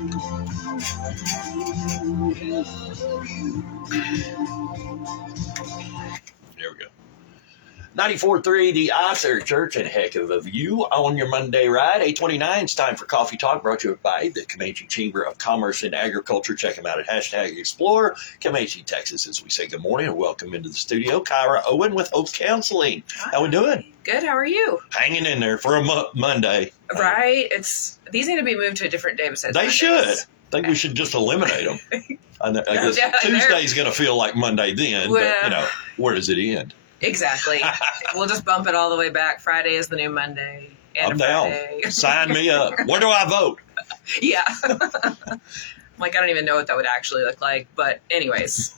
There we go. 94.3, the Osser Church, and heck of a view on your Monday ride. 8:29, it's time for Coffee Talk, brought to you by the Comanche Chamber of Commerce and Agriculture. Check them out at #Explore Comanche, Texas. As we say good morning and welcome into the studio, Kyra, Owen with Hope Counseling. Hi. How we doing? Good. How are you? Hanging in there for a Monday. Right. These need to be moved to a different day besides They Mondays. should. I think we should just eliminate them. I guess Tuesday's going to feel like Monday then, but where does it end? Exactly. We'll just bump it all the way back. Friday is the new Monday. And I'm down. Sign me up. Where do I vote? Yeah. I don't even know what that would actually look like. But anyways,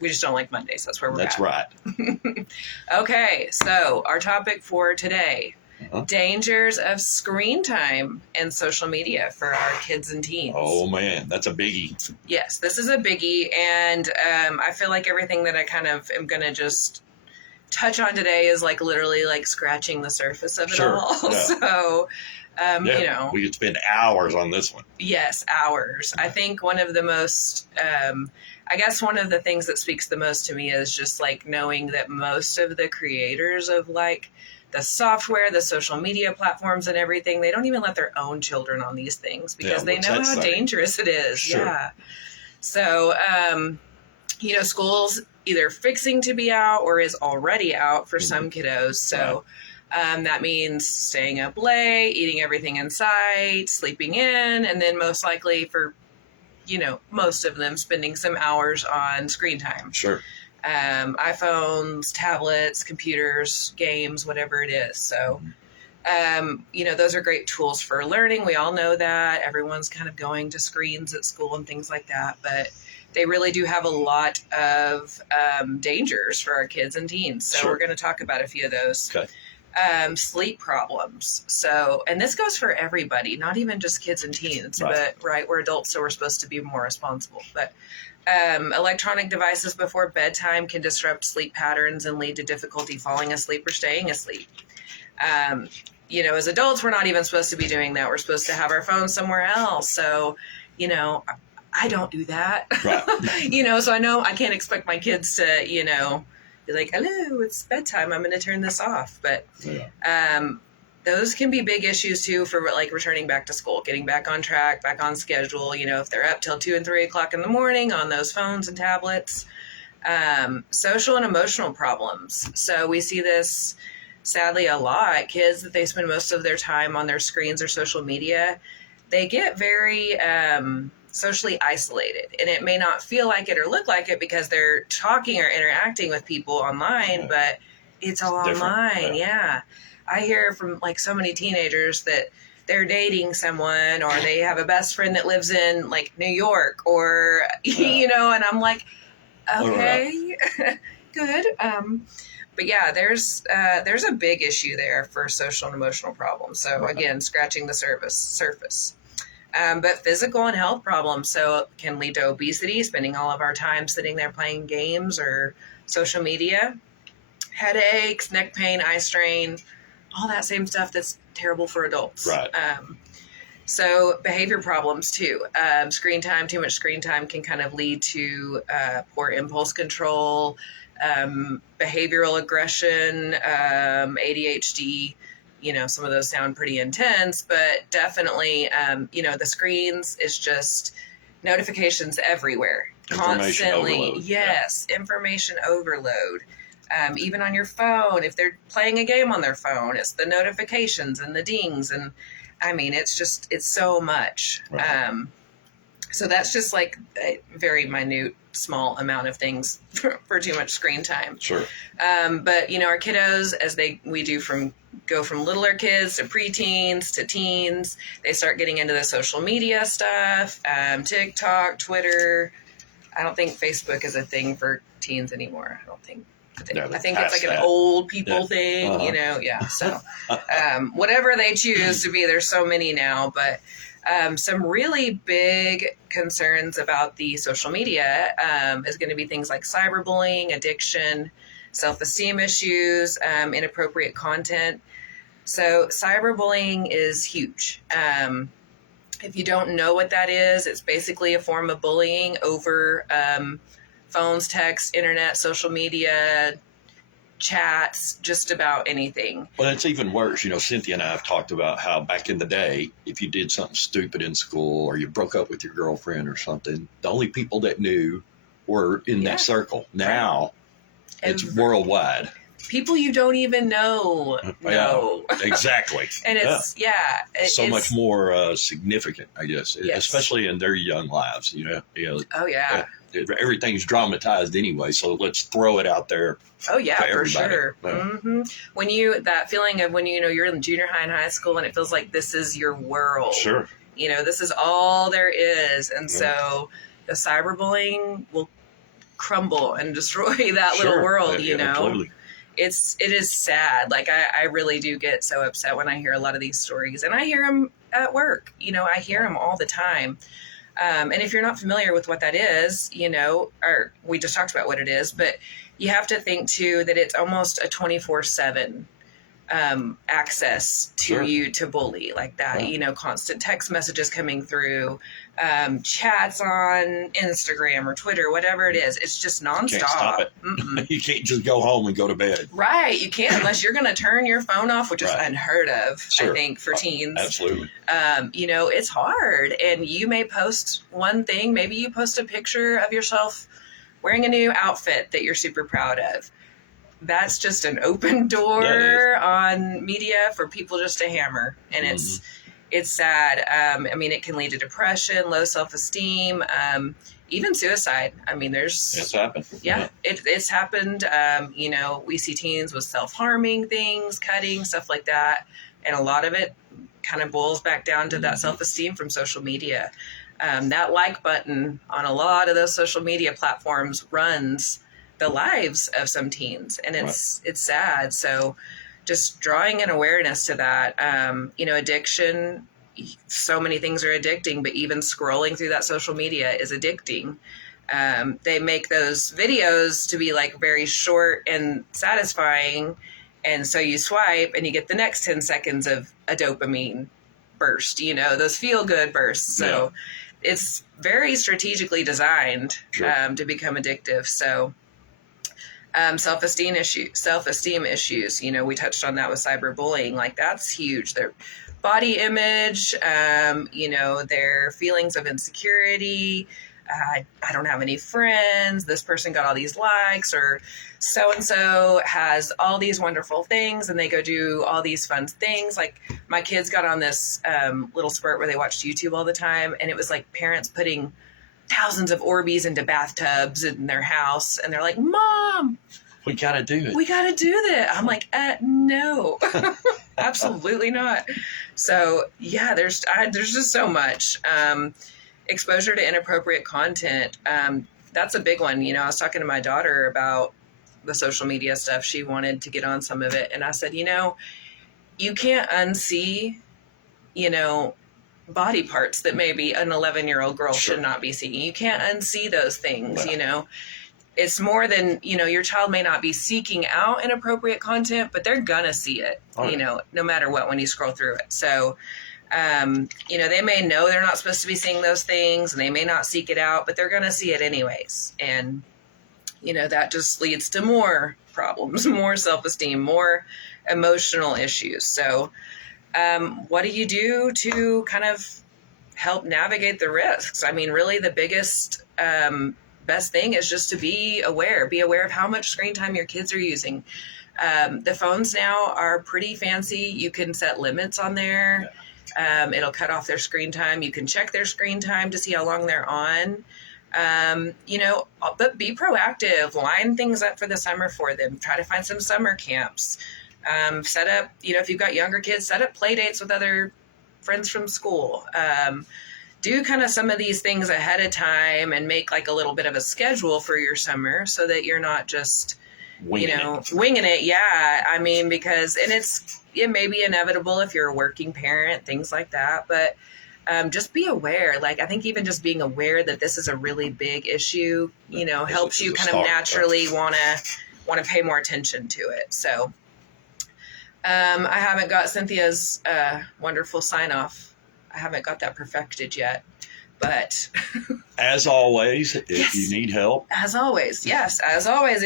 we just don't like Mondays. That's where we're at. That's right. Okay. So our topic for today, dangers of screen time and social media for our kids and teens. Oh, man. That's a biggie. Yes, this is a biggie. And I feel like everything that I kind of am going to just touch on today is literally scratching the surface of it all. Yeah. So, we could spend hours on this one. Yes, hours. I think one of the most, one of the things that speaks the most to me is just knowing that most of the creators of the software, the social media platforms and everything, they don't even let their own children on these things because they know how dangerous it is. Sure. Yeah. So, school's either fixing to be out or is already out for some kiddos. So that means staying up late, eating everything in sight, sleeping in, and then most likely for, most of them spending some hours on screen time. Sure. iPhones, tablets, computers, games, whatever it is. So, those are great tools for learning. We all know that. Everyone's kind of going to screens at school and things like that. But they really do have a lot of dangers for our kids and teens. So We're going to talk about a few of those. Okay. Sleep problems. So, and this goes for everybody, not even just kids and teens, but we're adults, so we're supposed to be more responsible. But electronic devices before bedtime can disrupt sleep patterns and lead to difficulty falling asleep or staying asleep. As adults, we're not even supposed to be doing that. We're supposed to have our phones somewhere else. So, I don't do that. Right. So I know I can't expect my kids to, be like, hello, it's bedtime. I'm going to turn this off. But those can be big issues too for returning back to school, getting back on track, back on schedule. If they're up till 2 and 3 o'clock in the morning on those phones and tablets. Social and emotional problems. So we see this sadly a lot. Kids that they spend most of their time on their screens or social media, they get very socially isolated, and it may not feel like it or look like it because they're talking or interacting with people online, but it's all online. Yeah. I hear from so many teenagers that they're dating someone or they have a best friend that lives in New York or, and I'm like, okay, good. But yeah, there's a big issue there for social and emotional problems. So again, scratching the surface. But physical and health problems, so it can lead to obesity, spending all of our time sitting there playing games or social media, headaches, neck pain, eye strain, all that same stuff that's terrible for adults. Right. So behavior problems too. Too much screen time can kind of lead to poor impulse control, behavioral aggression, ADHD. Some of those sound pretty intense, but definitely, the screens is just notifications everywhere, constantly. Overload. Yes, information overload. Even on your phone, if they're playing a game on their phone, it's the notifications and the dings. And it's so much. Right. So that's just a very minute, small amount of things for too much screen time. Sure. But our kiddos, go from littler kids to preteens to teens, they start getting into the social media stuff, TikTok, Twitter. I don't think Facebook is a thing for teens anymore. I don't think. I think it's an old people thing, yeah. So whatever they choose to be, there's so many now, but some really big concerns about the social media is going to be things like cyberbullying, addiction, self-esteem issues, inappropriate content. So cyberbullying is huge. If you don't know what that is, it's basically a form of bullying over phones, text, internet, social media, chats, just about anything. Well, it's even worse. Cynthia and I have talked about how back in the day, if you did something stupid in school or you broke up with your girlfriend or something, the only people that knew were in that circle. Now, it's worldwide. People you don't even know. Yeah, exactly. And it's, so much more significant, I guess, especially in their young lives. Oh, yeah. Everything's dramatized anyway, so let's throw it out there. Oh, yeah, for sure. Yeah. Mm-hmm. That feeling of when, you're in junior high and high school and it feels like this is your world. Sure. This is all there is. And so the cyberbullying will crumble and destroy that little world, Absolutely. It is sad. Like I really do get so upset when I hear a lot of these stories, and I hear them at work. I hear them all the time. And if you're not familiar with what that is, or we just talked about what it is, but you have to think too that it's almost a 24/7 access to you to bully like that. Yeah. Constant text messages coming through, chats on Instagram or Twitter, whatever it is. It's just nonstop. You can't stop it. You can't just go home and go to bed. Right. You can't unless you're going to turn your phone off, which is unheard of, I think, for teens. Absolutely. It's hard. And you may post one thing. Maybe you post a picture of yourself wearing a new outfit that you're super proud of. That's just an open door on media for people just to hammer. And it's sad. It can lead to depression, low self-esteem, even suicide. It's happened. Yeah. It's happened. We see teens with self-harming things, cutting, stuff like that. And a lot of it kind of boils back down to that self-esteem from social media. That like button on a lot of those social media platforms runs the lives of some teens, and it's sad. So just drawing an awareness to that, addiction, so many things are addicting, but even scrolling through that social media is addicting. They make those videos to be like very short and satisfying. And so you swipe and you get the next 10 seconds of a dopamine burst, those feel good bursts. So it's very strategically designed to become addictive. So self-esteem issues, we touched on that with cyberbullying. Like that's huge. Their body image, their feelings of insecurity. I don't have any friends. This person got all these likes, or so-and-so has all these wonderful things and they go do all these fun things. Like my kids got on this little spurt where they watched YouTube all the time. And it was like parents putting thousands of Orbeez into bathtubs in their house. And they're like, Mom, we got to do it. We got to do that. I'm like, no, absolutely not. So yeah, there's just so much. Exposure to inappropriate content. That's a big one. I was talking to my daughter about the social media stuff. She wanted to get on some of it. And I said, you can't unsee, body parts that maybe an 11-year-old girl should not be seeing. You can't unsee those things, It's more than, your child may not be seeking out inappropriate content, but they're gonna see it, no matter what, when you scroll through it. So, they may know they're not supposed to be seeing those things and they may not seek it out, but they're going to see it anyways. And, that just leads to more problems, more self-esteem, more emotional issues. So, what do you do to kind of help navigate the risks? Really the biggest, best thing is just to be aware of how much screen time your kids are using. The phones now are pretty fancy. You can set limits on there. It'll cut off their screen time. You can check their screen time to see how long they're on. But be proactive. Line things up for the summer for them. Try to find some summer camps. Set up, if you've got younger kids, set up play dates with other friends from school. Do kind of some of these things ahead of time and make like a little bit of a schedule for your summer so that you're not just winging it. Yeah. Because, and it may be inevitable if you're a working parent, things like that, but just be aware. Like, I think even just being aware that this is a really big issue, helps you kind of naturally want to pay more attention to it. So, I haven't got Cynthia's wonderful sign off. I haven't got that perfected yet. But as always, if Yes. you need help, as always, if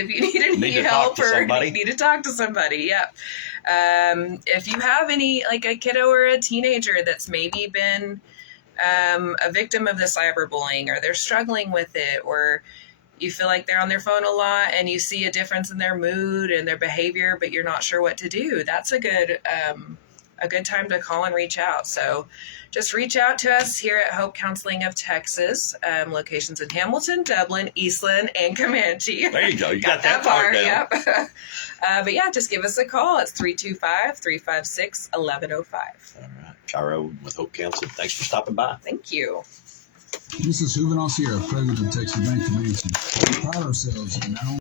you need to help talk to or somebody. need to talk to somebody, yep. If you have any, like a kiddo or a teenager that's maybe been a victim of the cyberbullying, or they're struggling with it, or you feel like they're on their phone a lot and you see a difference in their mood and their behavior, but you're not sure what to do, that's a good time to call and reach out. So just reach out to us here at Hope Counseling of Texas, locations in Hamilton, Dublin, Eastland, and Comanche. There you go. You got that part part down. Yep. But yeah, just give us a call. It's 325-356-1105. All right. Kyra with Hope Counseling. Thanks for stopping by. Thank you. This is Juvenal Sierra, President of Texas Bank Comanche. We pride ourselves in our